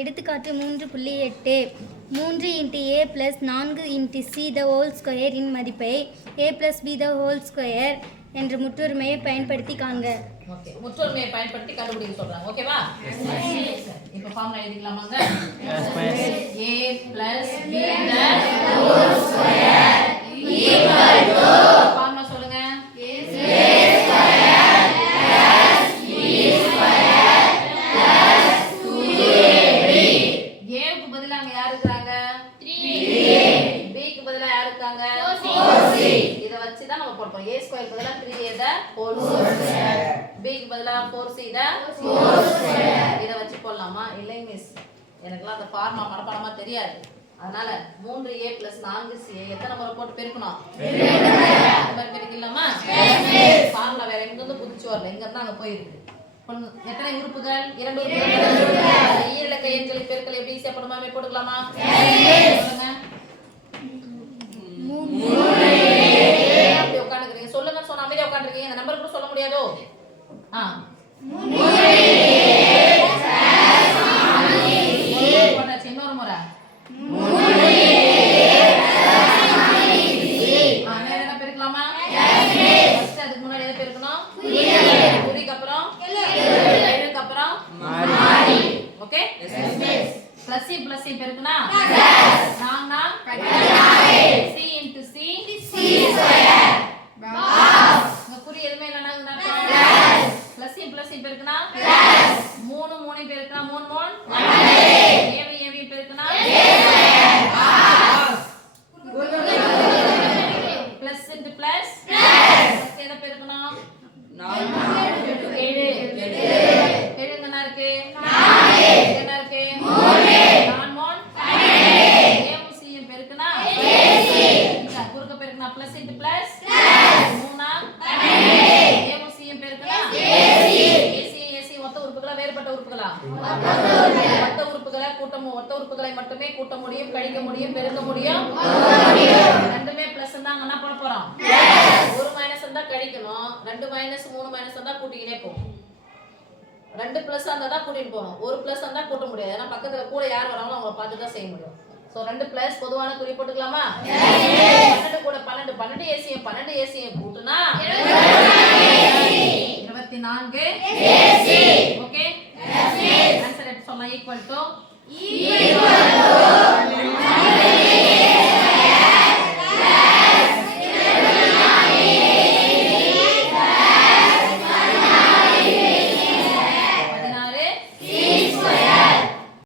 எடுத்துக்காட்டு 3.8 3 × a + 4 × c the whole square இன் மதிப்பை a + b the whole square என்ற முற்றொருமையை பயன்படுத்தி காண்க. ஓகே, முற்றொருமையை பயன்படுத்தி கண்டுபிடிக்க சொல்றாங்க. ஓகேவா? இப்போ ஃபார்முலா எழுதிக்கலாமாங்க? a + b the whole square equal to formula சொல்லுங்க. a square + b square + 2ab. a க்கு பதிலா அங்க யார் இருக்காங்க? 3a. b க்கு பதிலா யார் இருக்காங்க? 4c. இத வச்சு தான் நம்ம போடுறோம். a ஸ்கொயர் பதிலா 3a the whole square, b க்கு பதிலா 4c the whole square. இத வச்சு போடலாமா? இல்லை மிஸ், எனக்குலாம் அந்த ஃபார்முலா மனப்பாடமா தெரியாது. அதனால 3a + 4c எத்தனை முறை போட்டு பெருக்கணும்? 2 முறை பெருக்கலாமா? ஃபார்முலா வேற எங்க இருந்து புடிச்சு வரல, எங்க இருந்தா அங்க போயிருக்கு. எத்தனை உறுப்புகள்? 2 உறுப்புகள். ஈரலக்க எண்களின் பெருக்கல் எப்படி ஈஸியா போடுமாமே போட்டுக்கலாமா? சொல்லுங்க. 3 அப்படி உட்கார்ந்துக்கிறீங்க. சொல்லுங்க சொன்ன அமைதியா உட்கார்ந்துருக்கீங்க. இந்த நம்பர் கூட சொல்ல முடியாதோ? 3 போட்டாச்சு. இன்னொரு முறை 3 வேற என்ன பெருக்கலாமா? ஃபர்ஸ்ட் அதுக்கு முன்னாடி எதை பெருக்கணும்? குறிக்கு அப்புறம் எழுக்கு அப்புறம் மாறி. Okay, plus C plus C பெருக்குனா நாங் சி × சி ஸ்கொயர் பாஸ். இந்த குறி எதுமே இல்லனா பிளஸ் சி பிளஸ் சி பெருக்குனா 3 3 பெருக்குனா 3 3 ஏவி ஏவி பெருக்குனா பாஸ். பிளஸ் × பிளஸ் எதை பெருக்கணும்? 7 7 என்ன இருக்கு? 4 என்ன இருக்கு? 3 4 ஏவும் சியும் பெருக்குனா இந்த குறுக்க பெருக்குனா பிளஸ் × பிளஸ் 3 ஏவும் சியும் பெருக்குனா ஏசி மொத்த உறுப்புகளா வேறுபட்ட உறுப்புகளா? மொத்த உறுப்புகளை ஒத்த உறுப்புகளை மட்டுமே கூட்ட முடியும், கழிக்க முடியும், பெருக்க முடியும். ரெண்டுமே பிளஸ் தான் என்ன பண்ண போறோம்? ஒரு மைனஸ் இருந்தா கழிக்கணும், 2 மைனஸ் 3 மைனஸ் இருந்தா கூட்டிக்கிட்டே போகும். 2 பிளஸ் இருந்தா தான் கூட்டிட்டு போகணும், ஒரு பிளஸ் இருந்தா கூட்ட முடியாது. ஏன்னா பக்கத்துல கூட யார் வராங்களோ அவங்கள பார்த்து தான் செய்ய முடியும். சோ 2 பிளஸ் பொதுவான குறி போட்டுக்கலாமா? 12 கூட 12 12 ஏசியும் 12 ஏசியும் கூட்டுனா 24 ஏசி. ஓகே, ஆன்சர் எப்படி சொல்லலாம்? Equal to